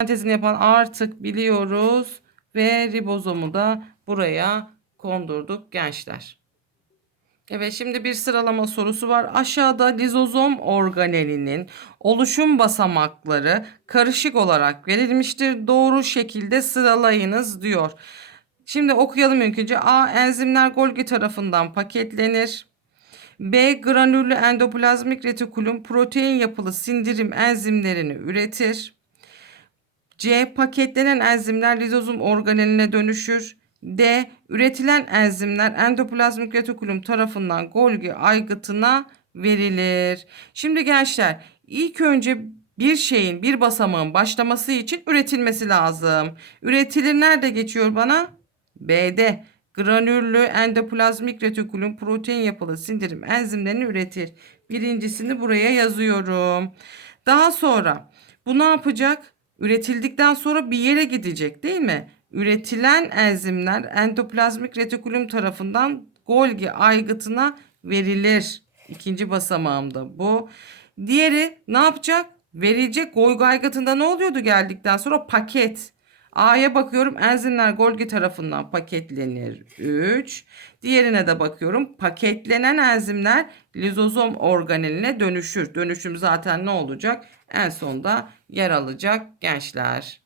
sentezini yapan artık biliyoruz ve ribozomu da buraya kondurduk gençler. Evet şimdi bir sıralama sorusu var. Aşağıda lizozom organelinin oluşum basamakları karışık olarak verilmiştir. Doğru şekilde sıralayınız diyor. Şimdi okuyalım ilk önce. A. Enzimler Golgi tarafından paketlenir. B. Granüllü endoplazmik retikulum protein yapılı sindirim enzimlerini üretir. C. Paketlenen enzimler lizozom organeline dönüşür. D. Üretilen enzimler endoplazmik retikulum tarafından Golgi aygıtına verilir. Şimdi gençler ilk önce bir şeyin bir basamağın başlaması için üretilmesi lazım. Üretilir nerede geçiyor bana? B'de. Granüllü endoplazmik retikulum protein yapılı sindirim enzimlerini üretir. Birincisini buraya yazıyorum. Daha sonra bu ne yapacak? Üretildikten sonra bir yere gidecek değil mi? Üretilen enzimler endoplazmik retikulum tarafından Golgi aygıtına verilir. İkinci basamağımda bu. Diğeri ne yapacak? Verilecek Golgi aygıtında ne oluyordu geldikten sonra? Paket. A'ya bakıyorum enzimler Golgi tarafından paketlenir 3. Diğerine de bakıyorum paketlenen enzimler lizozom organeline dönüşür. Dönüşüm zaten ne olacak? En sonda yer alacak gençler.